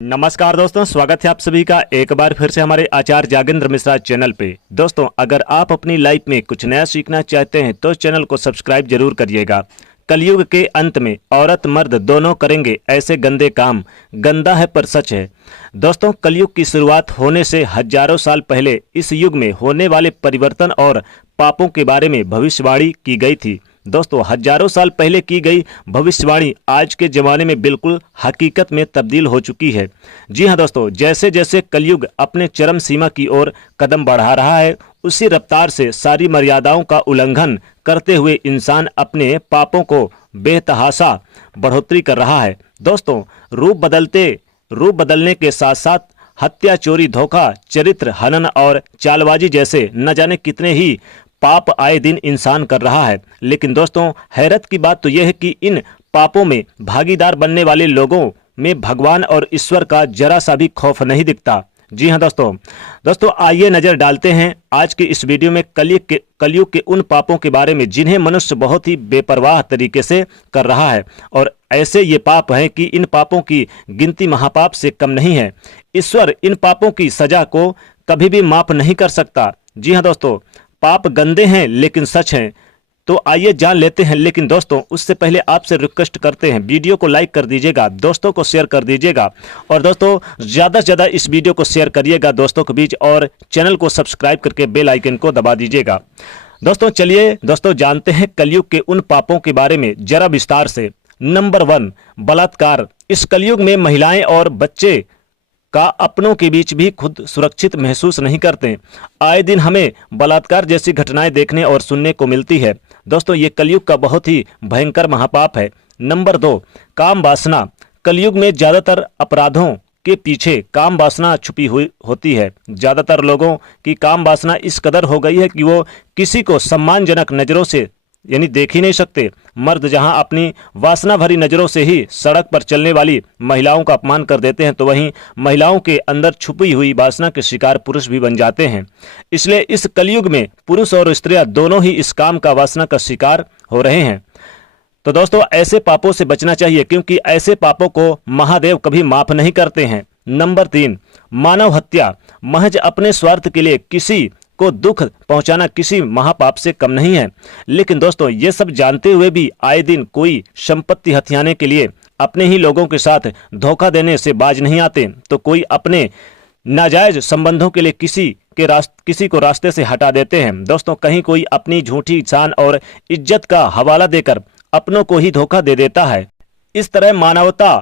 नमस्कार दोस्तों, स्वागत है आप सभी का एक बार फिर से हमारे आचार्य जागेंद्र मिश्रा चैनल पे। दोस्तों, अगर आप अपनी लाइफ में कुछ नया सीखना चाहते हैं तो चैनल को सब्सक्राइब जरूर करिएगा। कलयुग के अंत में औरत मर्द दोनों करेंगे ऐसे गंदे काम, गंदा है पर सच है। दोस्तों, कलयुग की शुरुआत होने से हजारों साल पहले इस युग में होने वाले परिवर्तन और पापों के बारे में भविष्यवाणी की गई थी। दोस्तों, हजारों साल पहले की गई भविष्यवाणी आज के ज़माने में बिल्कुल हकीकत में तब्दील हो चुकी है। जी हाँ दोस्तों, जैसे जैसे कलयुग अपने चरम सीमा की ओर कदम बढ़ा रहा है, उसी रफ्तार से सारी मर्यादाओं का उल्लंघन करते हुए इंसान अपने पापों को बेतहाशा बढ़ोतरी कर रहा है। दोस्तों, रूप बदलने के साथ साथ हत्या, चोरी, धोखा, चरित्र हनन और चालबाजी जैसे न जाने कितने ही पाप आए दिन इंसान कर रहा है। लेकिन दोस्तों, हैरत की बात तो यह है कि इन पापों में भागीदार बनने वाले लोगों में भगवान और ईश्वर का जरा सा भी खौफ नहीं दिखता। जी हाँ दोस्तों आइए नजर डालते हैं आज के इस वीडियो में कलयुग के उन पापों के बारे में जिन्हें मनुष्य बहुत ही बेपरवाह तरीके से कर रहा है। और ऐसे ये पाप हैं कि इन पापों की गिनती महापाप से कम नहीं है। ईश्वर इन पापों की सजा को कभी भी माफ नहीं कर सकता। जी हाँ दोस्तों, पाप गंदे हैं लेकिन सच हैं। तो आइए जान लेते हैं। लेकिन दोस्तों, उससे पहले आपसे रिक्वेस्ट करते हैं, वीडियो को लाइक कर दीजिएगा, दोस्तों को शेयर कर दीजिएगा और दोस्तों ज़्यादा से ज़्यादा इस वीडियो को शेयर करिएगा दोस्तों के बीच और चैनल को सब्सक्राइब करके बेल आइकन को दबा दीजिएगा। दोस्तों चलिए दोस्तों जानते हैं कलयुग के उन पापों के बारे में जरा विस्तार से। नंबर 1, बलात्कार। इस कलयुग में महिलाएं और बच्चे का अपनों के बीच भी खुद सुरक्षित महसूस नहीं करते। आए दिन हमें बलात्कार जैसी घटनाएं देखने और सुनने को मिलती है। दोस्तों, ये कलयुग का बहुत ही भयंकर महापाप है। नंबर 2, काम वासना। कलयुग में ज़्यादातर अपराधों के पीछे काम वासना छुपी हुई होती है। ज़्यादातर लोगों की काम वासना इस कदर हो गई है कि वो किसी को सम्मानजनक नज़रों से यानी देख ही नहीं सकते। मर्द जहां अपनी वासना भरी नज़रों से ही सड़क पर चलने वाली महिलाओं का अपमान कर देते हैं, तो वहीं महिलाओं के अंदर छुपी हुई वासना के शिकार पुरुष भी बन जाते हैं। इसलिए इस कलयुग में पुरुष और स्त्रियां दोनों ही इस काम का वासना का शिकार हो रहे हैं। तो दोस्तों, ऐसे पापों से बचना चाहिए क्योंकि ऐसे पापों को महादेव कभी माफ नहीं करते हैं। नंबर 3, मानव हत्या। महज अपने स्वार्थ के लिए किसी को दुख पहुंचाना किसी महापाप से कम नहीं है। लेकिन दोस्तों, ये सब जानते हुए भी आए दिन कोई संपत्ति हथियाने के लिए अपने ही लोगों के साथ धोखा देने से बाज नहीं आते, तो कोई अपने नाजायज संबंधों के लिए किसी को रास्ते से हटा देते हैं। दोस्तों, कहीं कोई अपनी झूठी शान और इज्जत का हवाला देकर अपनों को ही धोखा दे देता है। इस तरह मानवता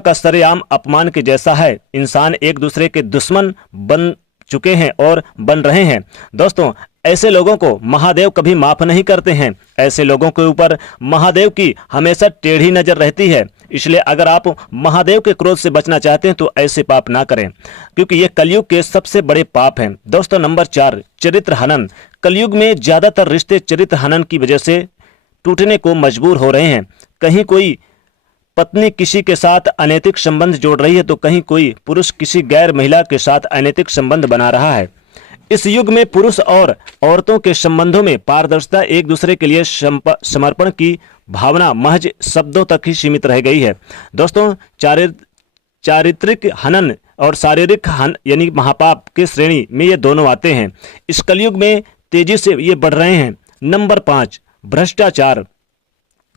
का सरेआम अपमान के जैसा है। इंसान एक दूसरे के दुश्मन बन चुके हैं और बन रहे हैं। दोस्तों, ऐसे लोगों को महादेव कभी माफ नहीं करते हैं। ऐसे लोगों के ऊपर महादेव की हमेशा टेढ़ी नजर रहती है। इसलिए अगर आप महादेव के क्रोध से बचना चाहते हैं तो ऐसे पाप ना करें क्योंकि ये कलयुग के सबसे बड़े पाप हैं। दोस्तों, नंबर 4, चरित्र हनन। कलयुग में ज्यादातर रिश्ते चरित्र हनन की वजह से टूटने को मजबूर हो रहे हैं। कहीं कोई पत्नी किसी के साथ अनैतिक संबंध जोड़ रही है तो कहीं कोई पुरुष किसी गैर महिला के साथ अनैतिक संबंध बना रहा है। इस युग में पुरुष और औरतों के संबंधों में पारदर्शिता, एक दूसरे के लिए समर्पण की भावना महज शब्दों तक ही सीमित रह गई है। दोस्तों, चारित्रिक हनन और शारीरिक हनन यानी महापाप के श्रेणी में ये दोनों आते हैं। इस कलयुग में तेजी से ये बढ़ रहे हैं। नंबर 5, भ्रष्टाचार।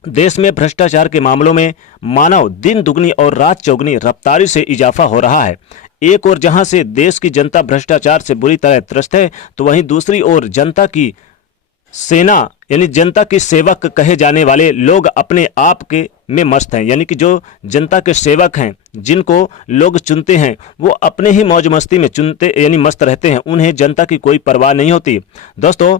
देश में भ्रष्टाचार के मामलों में मानव दिन दुगनी और रात चौगनी रफ्तारी से इजाफा हो रहा है। एक ओर जहां से देश की जनता भ्रष्टाचार से बुरी तरह त्रस्त है, तो वहीं दूसरी ओर जनता की सेना यानी जनता के सेवक कहे जाने वाले लोग अपने आप के में मस्त हैं। यानी कि जो जनता के सेवक हैं, जिनको लोग चुनते हैं, वो अपने ही मौज मस्ती में चुनते यानी मस्त रहते हैं। उन्हें जनता की कोई परवाह नहीं होती। दोस्तों,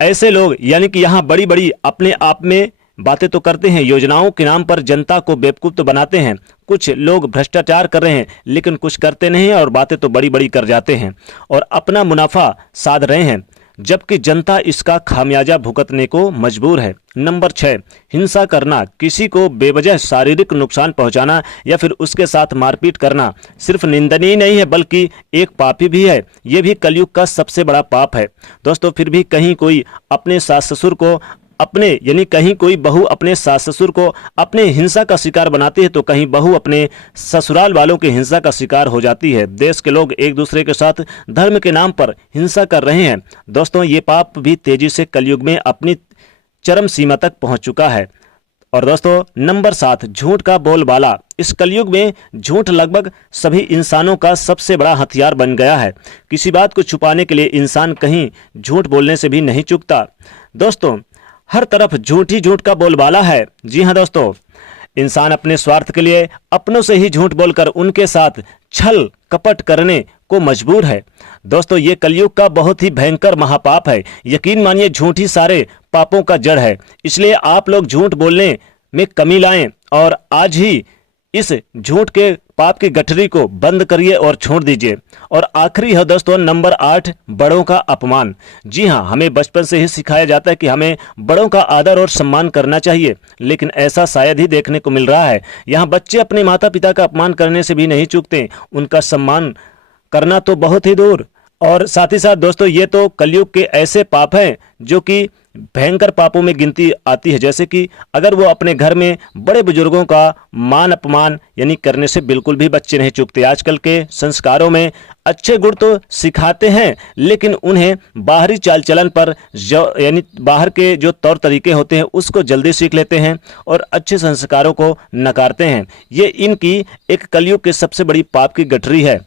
ऐसे लोग यानी कि यहाँ बड़ी बड़ी अपने आप में बातें तो करते हैं, योजनाओं के नाम पर जनता को बेवकूफ़ तो बनाते हैं। कुछ लोग भ्रष्टाचार कर रहे हैं लेकिन कुछ करते नहीं हैं और बातें तो बड़ी बड़ी कर जाते हैं और अपना मुनाफा साध रहे हैं, जबकि जनता इसका खामियाजा भुगतने को मजबूर है। नंबर 6, हिंसा करना। किसी को बेवजह शारीरिक नुकसान पहुंचाना या फिर उसके साथ मारपीट करना सिर्फ निंदनीय नहीं है बल्कि एक पापी भी है। ये भी कलयुग का सबसे बड़ा पाप है। दोस्तों, फिर भी कहीं कोई अपने सास ससुर को अपने यानी कहीं कोई बहू अपने सास ससुर को अपने हिंसा का शिकार बनाती है तो कहीं बहू अपने ससुराल वालों की हिंसा का शिकार हो जाती है। देश के लोग एक दूसरे के साथ धर्म के नाम पर हिंसा कर रहे हैं। दोस्तों, ये पाप भी तेजी से कलयुग में अपनी चरम सीमा तक पहुंच चुका है। और दोस्तों, नंबर 7, झूठ का बोलबाला। इस कलयुग में झूठ लगभग सभी इंसानों का सबसे बड़ा हथियार बन गया है। किसी बात को छुपाने के लिए इंसान कहीं झूठ बोलने से भी नहीं चूकता। दोस्तों, हर तरफ झूठ ही झूठ का बोलबाला है। जी हाँ दोस्तों, इंसान अपने स्वार्थ के लिए अपनों से ही झूठ बोलकर उनके साथ छल कपट करने को मजबूर है। दोस्तों, ये कलयुग का बहुत ही भयंकर महापाप है। यकीन मानिए, झूठ ही सारे पापों का जड़ है। इसलिए आप लोग झूठ बोलने में कमी लाएं और आज ही इस झूठ के पाप की गठरी को बंद करिए और छोड़ दीजिए। और आखिरी है दोस्तों, नंबर 8, बड़ों का अपमान। जी हाँ, हमें बचपन से ही सिखाया जाता है कि हमें बड़ों का आदर और सम्मान करना चाहिए, लेकिन ऐसा शायद ही देखने को मिल रहा है। यहाँ बच्चे अपने माता पिता का अपमान करने से भी नहीं चूकते, उनका सम्मान करना तो बहुत ही दूर। और साथ ही साथ दोस्तों, ये तो कलयुग के ऐसे पाप हैं जो कि भयंकर पापों में गिनती आती है। जैसे कि अगर वो अपने घर में बड़े बुजुर्गों का मान अपमान यानी करने से बिल्कुल भी बच्चे नहीं चूकते। आजकल के संस्कारों में अच्छे गुण तो सिखाते हैं, लेकिन उन्हें बाहरी चाल चलन पर यानी बाहर के जो तौर तरीके होते हैं उसको जल्दी सीख लेते हैं और अच्छे संस्कारों को नकारते हैं। ये इनकी एक कलयुग के सबसे बड़ी पाप की गठरी है।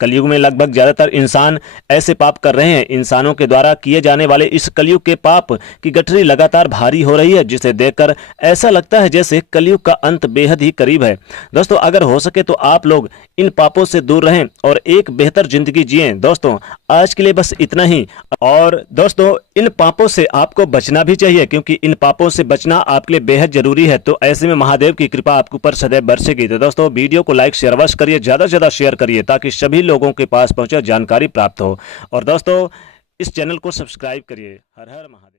कलयुग में लगभग ज्यादातर इंसान ऐसे पाप कर रहे हैं। इंसानों के द्वारा किए जाने वाले इस कलयुग के पाप की गठरी लगातार भारी हो रही है, जिसे देखकर ऐसा लगता है जैसे कलयुग का अंत बेहद ही करीब है। दोस्तों, अगर हो सके तो आप लोग इन पापों से दूर रहें और एक बेहतर जिंदगी जिएं। दोस्तों, आज के लिए बस इतना ही। और दोस्तों, इन पापों से आपको बचना भी चाहिए, क्योंकि इन पापों से बचना आपके लिए बेहद जरूरी है। तो ऐसे में महादेव की कृपा आपके ऊपर सदैव बरसेगी। तो दोस्तों, वीडियो को लाइक शेयर अवश्य करिए, ज्यादा से ज्यादा शेयर करिए ताकि सभी लोगों के पास पहुंचे, जानकारी प्राप्त हो। और दोस्तों, इस चैनल को सब्सक्राइब करिए। हर हर महादेव।